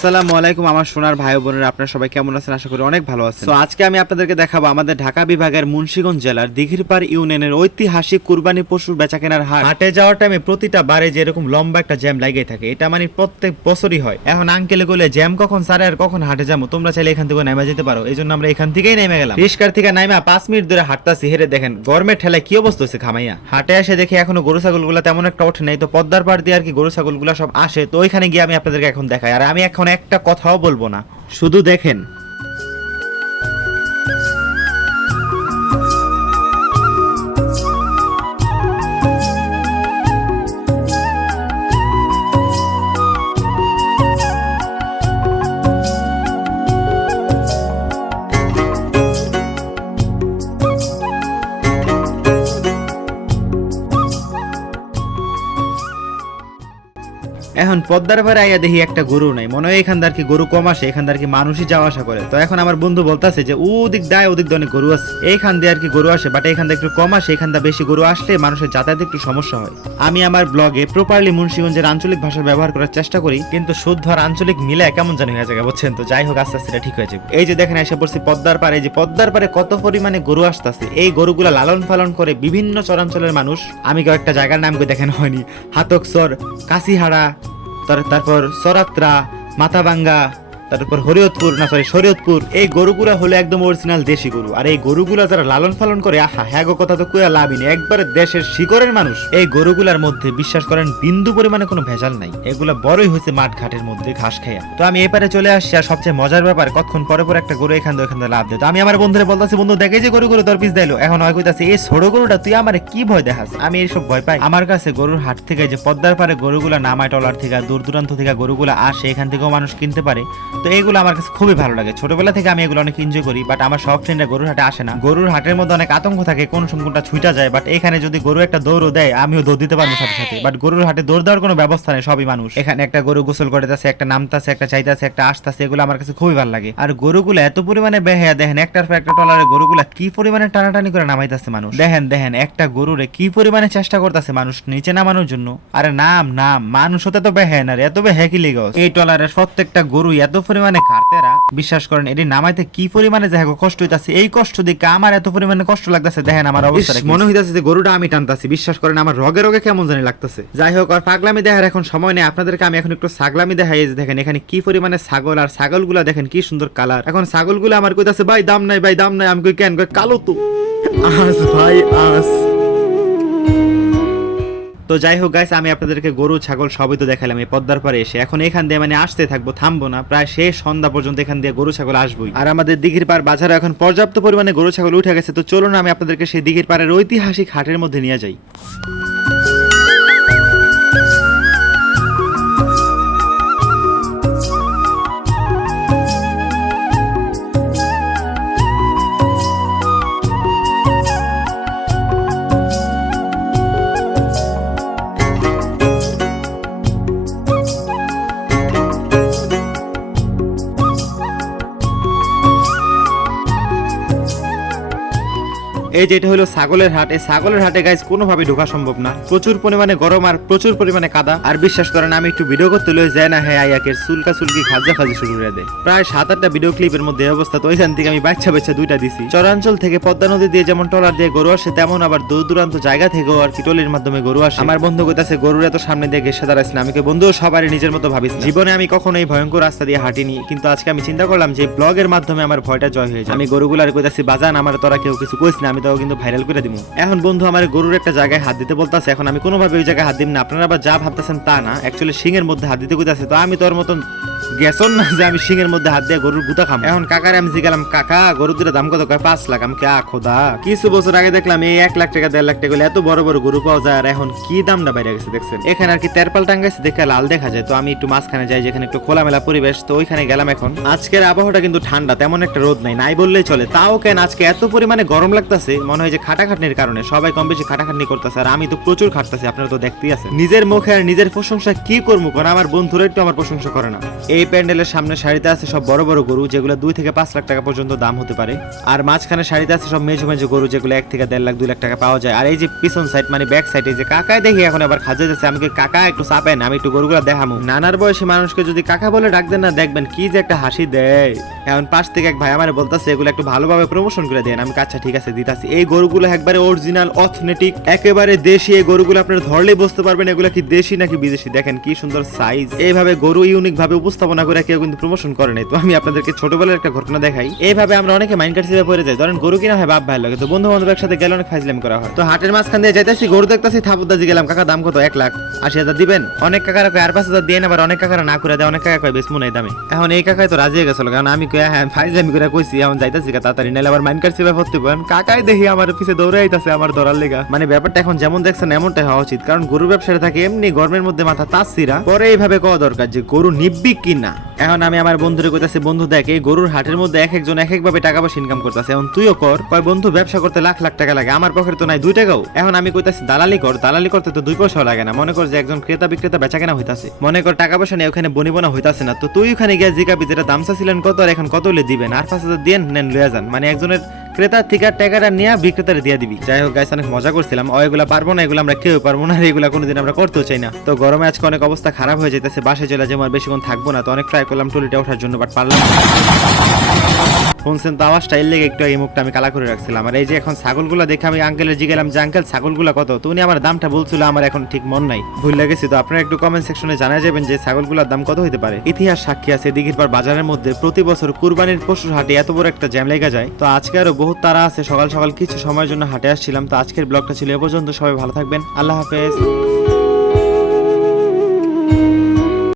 আসসালামু আলাইকুম আমার সোনার ভাই বোনেরা আপনারা সবাই কেমন আছেন? আশা করি অনেক ভালো আছেন। তো আজকে আমি আপনাদেরকে দেখাবো আমাদের ঢাকা বিভাগের মুন্সিগঞ্জ জেলার দিঘিরপাড় ইউনিয়নের ঐতিহাসিক কুরবানি পশুর বেচাকেনার হাট। হাটে যাওয়ার টাইমে প্রতিটা বারে যেরকম লম্বা একটা জ্যাম লাগিয়ে থাকে এটা মানে প্রত্যেক বছরই হয়। এখন আঙ্কেলে গেলে জ্যাম কখন সারে আর কখন হাটে যাব? তোমরা চাইলে এখান থেকে নেমে যেতে পারো। এই জন্য আমরা এখান থেকেই নেমে গেলাম। রিস্কার থেকে নাইমা পাঁচ মিনিট ধরে হাঁটতাছি। হেরে দেখেন গরমের ঠেলায় কি অবস্থা হয়েছে খামাইয়া? হাটে এসে দেখি এখনও গরু ছাগলগুলো তেমন একটা ওঠে নাই। তো পদ্মার পাড় দিয়ে আর কি গরু ছাগলগুলো সব আসে। তো ওইখানে গিয়ে আমি আপনাদেরকে এখন দেখাই। আর আমি এখন একটা কথাও বলব না। শুধু দেখেন। এখন পদ্মার পারে আইয়া দেখি একটা গরু নাই। মনে হয় এখান আর কি গরু কম আসে এখান আর কি মানুষই যাওয়া আসা করে। তো এখন আমার বন্ধু বলতাছে যে, ওদিক দায়, ওদিক দিয়ে অনেক গরু আছে। এইখান দিয়ে আর কি গরু আসে বাট এখান দিয়ে একটু কম আসে এখান দিয়ে বেশি গরু আসলে মানুষের যাতায়াতে একটু সমস্যা হয়। আমি আমার ব্লগে প্রপারলি মুন্সিগঞ্জের আঞ্চলিক ভাষা ব্যবহার করার চেষ্টা করি, কিন্তু শুদ্ধ আর আঞ্চলিক মিলে কেমন জানি হয়ে যাবে, বুঝছেন তো? যাই হোক, আস্তে আস্তে ঠিক হয়ে যাবে। এই যে দেখেন, এসে পড়ছি পদ্মার পারে যে পদ্মার পারে কত পরিমাণে গরু আসতেছে, এই গরুগুলা লালন পালন করে বিভিন্ন চরাঞ্চলের মানুষ, আমি কয়েকটা জায়গার নাম দেখেন হয়নি। হাতকসর কাশিহাড়া তারপর সরাত্রা মাথাভাঙ্গা তারপর হরিয়তপুর না সরি শরীয়তপুর। এই গরুগুলা হলো একদম অরিজিনাল দেশি গরু। আর এই গরুগুলা যারা লালন পালন করে, আহা হ্যাঁ গো, কথা তো কুয়া লাভই নেই। একবারে দেশের শিকরের মানুষ। এই গরুগুলার মধ্যে, বিশ্বাস করেন, বিন্দু পরিমাণে কোনো ভেজাল নাই। এগুলা বড়ই হয়েছে মাঠ ঘাটের মধ্যে ঘাস খাইয়া। তো আমি এপারে চলে আসছি, আর সবচেয়ে মজার ব্যাপার, কতক্ষণ পরে পরে একটা গরু এখান থেকে লাভ দেয়। তো আমি আমার বন্ধুরে বলতেছি, বন্ধু, দেখে যে গরু গরু, তোর পিস দিলো এখন হয় কইতাছে, এই ছোট গরুটা, তুই আমার কি ভয় দেখাস? আমি এইসব ভয় পাই। আমার কাছে গরুর হাট থেকে যে পদ্মার পারে গরুগুলা নামায়, টলার থেকে, দূর দূরান্ত থেকে গরুগুলা আসে, এখান থেকেও মানুষ কিনতে পারে। তো এগুলো আমার কাছে খুবই ভালো লাগে। ছোটবেলা থেকে আমি এগুলো অনেক এনজয় করি বাট আমার সব ফ্রেন্ডরা গরুর হাটে আসে না। গরুর হাটের মধ্যে অনেক আতঙ্ক থাকে, কোন কোনটা ছুটা যায় বাট এখানে যদি গরু একটা দৌড়ও দেয়, আমিও দৌড় দিতে পারব সাথে সাথে। বাট গরুর হাটে দৌড় দেওয়ার কোনো ব্যবস্থা নেই, সবই মানুষ। এখানে একটা গরু গোসল করতেছে একটা নামতাছে, একটা চাইতাছে, একটা আসতাছে, এগুলো আমার কাছে খুবই ভালো লাগে। আর গরুগুলো এত পরিমাণে বেহায়া, দেখেন একটার পর একটা টলারে গরুগুলা কি পরিমাণে টানাটানি করে নামাইতেছে মানুষ। দেখেন দেখেন, একটা গরুরে কি পরিমাণে চেষ্টা করতেছে মানুষ নিচে নামানোর জন্য। আরে নাম নাম, মানুষ হতে তো বেহায় না রে, এত বেহায় কি লেগে এই টলারের প্রত্যেকটা গরু এত পরিমাণে ঘাটতেরা বিশ্বাস করেন এটি নামাইতে কি পরিমাণে দেখো কষ্ট হইতাছে এই কষ্ট দেখে আমার এত পরিমাণে কষ্ট লাগতেছে? দেখেন আমার অবস্থা মনে হইতাছে যে গরুটা আমি টানতাছি বিশ্বাস করেন আমার রগে রগে কেমন জানি লাগতেছে। যাই হোক আর পাগলামি দেখার এখন সময় নেই আপনাদেরকে আমি এখন একটু ছাগলামি দেখাই যে দেখেন এখানে কি পরিমাণে ছাগল আর ছাগলগুলা দেখেন কি সুন্দর কালার। এখন ছাগলগুলো আমার কইতাছে ভাই দাম নাই ভাই দাম নাই। আমি কই কেন? কই কালো তো। আস ভাই আস তো যাই হোক গাইস আমি আপনাদেরকে গরু, ছাগল সবই তো দেখালাম এই পদ্মার পরে এসে। এখন এখান দিয়ে মানে আসতে থাকব, থামবো না, প্রায় শেষ সন্ধ্যা পর্যন্ত এখান দিয়ে গরু, ছাগল আসবোই। আর আমাদের দিঘির পার বাজারে এখন পর্যাপ্ত পরিমাণে গরু, ছাগল উঠে গেছে, তো চলুন আমি আপনাদেরকে সেই দিঘির পাড়ের ঐতিহাসিক হাটের মধ্যে নিয়ে যাই। এই যে এটা হলো ছাগলের হাট, এই ছাগলের হাটে গাইজ কোনোভাবে ঢোকা সম্ভব না। প্রচুর পরিমাণে গরম আর প্রচুর পরিমাণে কাদা। আর বিশ্বাস করেন, আমি একটু ভিডিও করতে লই যায় না হ্যাঁ আয়াকের চুলকা চুলকি খাজা খাজি শুরু করে দেয়। প্রায় সাত আটটা ভিডিও ক্লিপের মধ্যে অবস্থা, তো ওইখান থেকে আমি বাচ্চা বাচ্চা দুইটা দিছি। চরাঞ্চল থেকে পদ্মা নদী দিয়ে যেমন টলার দিয়ে গরু আসে, তেমন আবার দূর দূরান্ত জায়গা থেকেও আর কি টলির মাধ্যমে গরু আসে। আমার বন্ধু কইতাছে, গরুর এত সামনে দিয়ে ঘেসে দাঁড়াইছে না। আমি বন্ধু, সবারই নিজের মতো ভাবিস জীবনে আমি কখনো এই ভয়ঙ্কর রাস্তা দিয়ে হাঁটিনি, কিন্তু আজকে আমি চিন্তা করলাম যে ব্লগের মাধ্যমে আমার ভয়টা জয় হয়ে যায় আমি গরুগুলার কইতাছি, বাজান, আমার তোরা কেউ কিছু কইস না, আমি তাও কিন্তু ভাইরাল করে দিব এখন বন্ধু, আমার গরুর একটা জায়গায় হাত দিতে বলতেছে, এখন আমি কোনোভাবে ওই জায়গায় হাত দিব না। আপনারা আবার যা ভাবতেছেন তা না। অ্যাকচুয়ালি এর মধ্যে হাত দিতে কইতাছে, তো আমি তোর মতন গেছন না যে আমি সিংয়ের মধ্যে হাত দিয়ে গরুর গুতা খাম? এখন কাকারে আমি জিগালাম, কাকা, গরুর দুটো দাম কত? কয়, পাঁচ লাখ। আমি কে খোদা। কিছু বছর আগে দেখলাম এই এক লাখ টাকা, দেড় লাখ টাকা এত বড় বড় গরু পাওয়া যায়, আর এখন কি দামটা বাইরে গেছে দেখছেন? এখানে আর কি তেরপাল টাঙ্গাইছে, দেখে লাল দেখা যায়। তো আমি একটু মাঝখানে যাই, যেখানে একটু খোলামেলা পরিবেশ, তো ওইখানে গেলাম এখন। আজকের আবহাওয়াটা কিন্তু ঠান্ডা, তেমন একটা রোদ নাই নাই বললেই চলে। তাও কেন আজকে এত পরিমাণে গরম লাগতেছে? মনে হয় যে খাটাখাটনির কারণে, সবাই কম বেশি খাটাখাটনি করতেছে, আর আমি তো প্রচুর খাটতেছি, আপনারা তো দেখতেই আছে নিজের মুখে আর নিজের প্রশংসা কি করব? কারণ আমার বন্ধুরা একটু আমার প্রশংসা করে না। এই প্যান্ডেলের সামনে শাড়িতে আছে সব বড় বড় গরু যেগুলো দুই থেকে পাঁচ লাখ টাকা পর্যন্ত দাম হতে পারে। আর মাঝখানে শাড়িতে আছে সব মেজো মেজো গরু যেগুলো এক থেকে দেড় লাখ দুই লাখ টাকা পাওয়া যায়। আর এই যে পিছন সাইড মানে ব্যাক সাইডে যে কাকায় দেখি এখন আবার খাজে যাচ্ছে আমি কই, কাকা একটু চাপেন? আমি একটু গরুগুলো দেখামু। নানার বয়সী মানুষকে যদি কাকা বলে ডাক দেন না দেখবেন কি যে একটা হাসি দেয়। এখন পাশ থেকে এক ভাই আমার বলতেছে এগুলো একটু ভালোভাবে প্রমোশন করে দেন। আমি আচ্ছা ঠিক আছে দিতাছি। এই গরুগুলো একবারে অরিজিনাল অথেন্টিক একেবারে দেশি এই গরুগুলো আপনারা ধরলেই বুঝতে পারবেন এগুলো কি দেশি নাকি বিদেশি? দেখেন কি সুন্দর সাইজ এইভাবে গরু ইউনিক ভাবে উপস্থাপনা করে কেউ কিন্তু প্রমোশন করে নাই। তো আমি আপনাদেরকে ছোটবেলার একটা ঘটনা দেখাই। এইভাবে আমরা অনেকে মাইন্ড কাটছিতে পড়ে যাই। ধরেন গরু কিনা হয় বাপ ভাই লাগে। তো বন্ধু বান্ধব একসাথে গেলে অনেক ফাইজলাম করা হয়। তো হাটের মাঝখান দিয়ে যাইতেছি, গরু দেখতেছি, থাপুদাজি গেলাম। কাকা, দাম কত? এক লাখ। আশি হাজার দিবেন? অনেক কাকারা কয়, আর পাঁচ হাজার দিয়ে আবার অনেক কাকারা না করে দেয়। অনেক কাকা কয় বেসমু নাই দামে। এখন এই কাকাই তো রাজি হয়ে গেছিল কারণ আমি কই হ্যাঁ ফাইজলামি করে কইছি। এখন যাইতেছি তাড়াতাড়ি নাহলে আবার মাইন্ড কাটছি ভর্তি পান কাকাই দেখি আমার পিছে দৌড়ে আইতাছে আমার ধরার লেগা। মানে ব্যাপারটা এখন যেমন দেখছেন, এমনটাই হওয়া উচিত। কারণ গরু ব্যবসাটা থাকে এমনি গরমের মধ্যে মাথা তাসিরা পরে এইভাবে কওয়া দরকার যে গরু নিব্বি কিনা। এখন আমি আমার বন্ধুরে কইতাছি, বন্ধু দেখে গরুর হাটের মধ্যে এক একজন এক এক ভাবে টাকা পয়সা ইনকাম করতেছে। এখন তুইও কর, কয় বন্ধু, ব্যবসা করতে লাখ লাখ টাকা লাগে, আমার পকেটে তো নাই দুই টাকাও। এখন আমি কইতাছি, দালালি কর, দালালি করতে তো দুই পয়সাও লাগে না। মনে কর যে একজন ক্রেতা বিক্রেতা বেচা কেনা হইতাছে। মনে কর টাকা পয়সা নিয়ে ওখানে বনিবনা হইতাছে না। তো তুই ওখানে গিয়ে জিগাবি যেটা দাম চাচ্ছিলেন কত আর এখন কত হলে দিবেন? আর পাঁচ হাজার দিয়ে নেন, লইয়া যান। মানে একজনের ক্রেতার থেকে টাকাটা নিয়ে বিক্রেতারে দিয়ে দিবি। যাই হোক গাইস অনেক মজা করছিলাম। ও, এগুলা পারব না, এগুলো আমরা কেউ পারব না এগুলো কোনোদিন আমরা করতেও চাই না। তো গরমে আজকে অনেক অবস্থা খারাপ হয়ে যেতেছে বাসে চলে যে আমার বেশিক্ষণ থাকব না। তো অনেক ট্রাই করলাম, টলিটা ওঠার জন্য বাট পারলাম। শুনছেন তো আমার স্টাইল লেগে একটু এই মুখটা আমি কালা করে রাখছিলাম। আর এই যে এখন ছাগলগুলা দেখে আমি আঙ্কেলের জিগেলাম যে আঙ্কেল ছাগলগুলা কত? তো উনি আমার দামটা বলছিল, আমার এখন ঠিক মন নাই। ভুল লেগেছি তো, আপনারা একটু কমেন্ট সেকশনে জানা যাবেন যে ছাগলগুলোর দাম কত হতে পারে। ইতিহাস সাক্ষী আছে দিঘির পার বাজারের মধ্যে প্রতি বছর কুরবানির পশুর হাটে এত বড় একটা জ্যাম লেগে যায়। তো আজকে আরও বহুত তারা আছে, সকাল সকাল কিছু সময়ের জন্য হাটে আসছিলাম। তো আজকের ব্লগটা ছিল এ পর্যন্ত, সবাই ভালো থাকবেন। আল্লাহ হাফেজ।